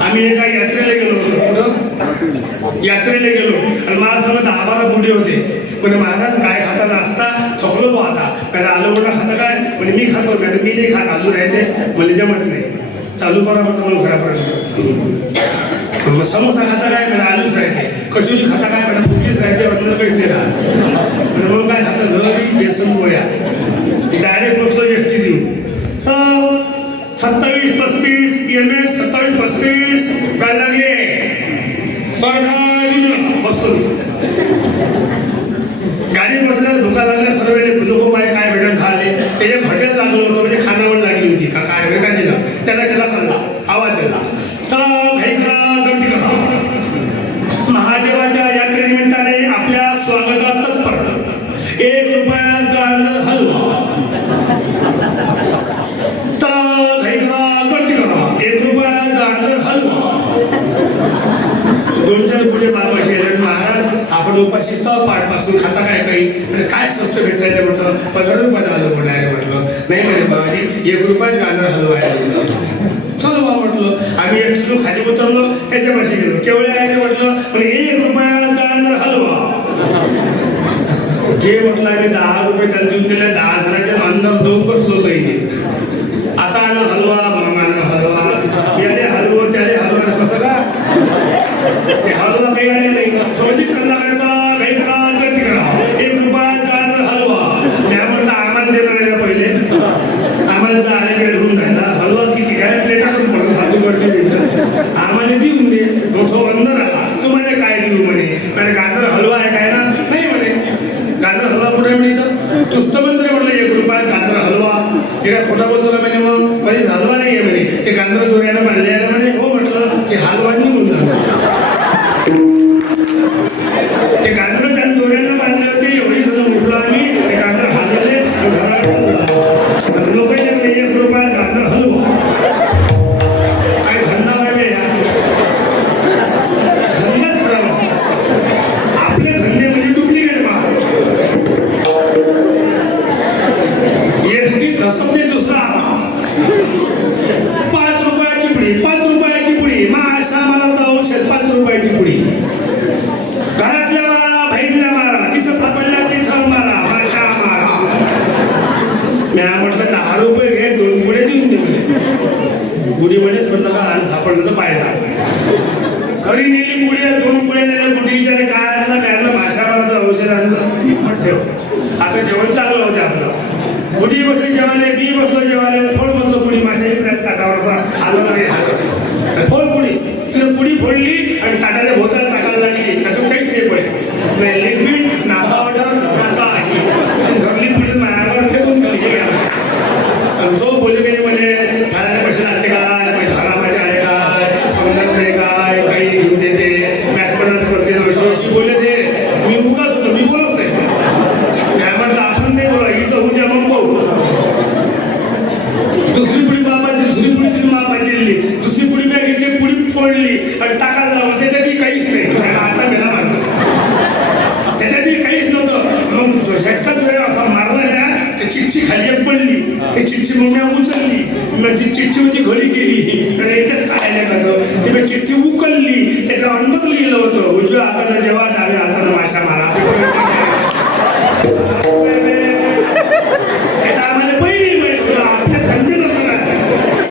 आम्ही एका यात्रेला गेलो होतो, यात्रेला गेलो आणि मला सगळं 10-12 बुडे होते. म्हणजे महाराज काय खाता नाश्ता थकलो आता कारण आलं मोठा खाता काय म्हणजे मी खातो मी नाही खात आलू राहते म्हणजे जमत नाही चालू करा म्हणतो मग घरापर्यंत. मग समोसा खाता काय म्हणजे आलूच राहते, कचोरी खाता काय म्हणजे कुठलीच राहते म्हणजे काहीच नाही राहत. म्हणजे मग काय खातं घरी बेसन पोळ्या डायरेक्ट बसलो एसटी देऊ 27-35 PMS 27-35 काय लागले बसतो. गाडी बसल्यावर धोका लागला सर्व लोक बाय काय भेटून खाले त्याच्या हॉटेल लागलं होतं म्हणजे खानावळ लागली होती का काय वेगाची ना त्याला त्याला खाल्ला आवाज दिला चला घाई करा गर्दी करा. महादेवाच्या यात्रेनिमित्ताने आपल्या स्वागतात तत्पर 1 रुपयाचा हलवा घाई करा गर्दी करा 1 रुपयाचा हलवा. 2-4 पुढे मागाशी महाराज आपण उपाशी पाठपासून खाता काय काही म्हणजे काय स्वस्त भेटायला म्हटलं 15 रुपयाचा हलवा म्हणायला म्हटलं नाही म्हणे बाबाजी 1 रुपयाचा गांधर हलवा आहे. चलो बा म्हटलं आम्ही एक खाली उतरलो त्याच्या पाशी गेलो केवढे आहे म्हटलं पण 1 रुपयाचा गांधर हलवा जे म्हटलं आम्ही 10 रुपये त्याला देऊन दिले 10 जणांच्या अंदर 2 बसलो काही आता आण हलवा मामानं हलवा याले हलवो त्याले हलवा कसं का ते हलवा काही आले नाही म्हणजे कल्ला करता काही करा गर्दी करा 1 रुपयाचा हलवा त्या म्हटलं आम्हाला देणार आहे पहिले आम्हाला जाणे वेळ होऊन जायला हलवा किती काय प्लेटातून पडून साधू गर्दी देईल आम्हाला देऊन दे मग तो अंदर आला तुम्हाला काय देऊ म्हणे गाजर हलवा आहे काय ना नाही म्हणे गाजर हलवा कुठे मिळतं नुसतं मंत्र म्हटलं 1 रुपया गाजर हलवा तिला खोटा बोलतो का म्हणे मग म्हणजे हलवा नाही आहे म्हणे ते गाजर दोऱ्यानं बांधले आहे म्हणे हो म्हटलं ते हलवा निघून झालं ते गाजर त्या दोऱ्यानं बांधले होते एवढी सगळं उठलो आम्ही ते गाजर हलवले लोक 1 रुपया गाजर हलवा काय धंदा पाहिजे धंदाच करावा आपले धंदे म्हणजे डुप्लिकेट माल एसटी धसवते दुसरा 5 रुपयाची पुडी 5 रुपयाची पुडी माशा मला औषध 5 रुपयाची पुडी घरातल्या मारा बहिणीला मारा तिथं सापडल्या तिथं मारा माशा मारा. मी म्हटलं 10 रुपये घे 2 पुढे देऊन दे पुडीमध्येच म्हटलं का आणि सापडलं तर पाहिजे घरी नेली पुढे 2 पुढे नेल्या पुढे विचारे काय आणलं काय आणलं माशा माराचं औषध आणलं ठेव. आता जेवण चांगलं होतं आपलं पुढी बसली जेवायला मी बसलो जेवायला फोड बसलो पुढी माशा ताटावरचा आलं लागेल फोड पुढी तिला पुढी फोडली आणि ताटाच्या भोवताला टाकायला लागली त्यातून काहीच नाही पडले नाही लिक्विड ना पावडर ना काही धरली पुढे मायावर फेकून गेली आणि जो बोलले गेले म्हणजे झाडाच्या पैसे लागते काय झाला माझ्या आहे काय समजत नाही काय काही घेऊन देते मॅथपणात करते अशी बोलले ते मी उगाच होतो मी बोलत नाही काय म्हटलं आपण नाही बोला हिचं उद्या मग पाहू. दुसरी पुढी दुसरी पुढी तिने मापा दिली दुसरी पुढी बॅग घेतली पुढी फोडली आणि टाकायला लावलं त्याच्यातही काहीच नाही आता मेला मारलं त्याच्यातही काहीच नव्हतं. मग झटका जर असा मारला ना ते चिठ्ठी खाली पडली ते चिठ्ठी मग उचलली मग ती चिठ्ठी होती घरी गेली आणि एकच खायला लागलं ती चिठ्ठी उकलली त्याच्या अंदर लिहिलं होतं उजव्या हाताला जेव्हा डाव्या हाताला माशा मारा.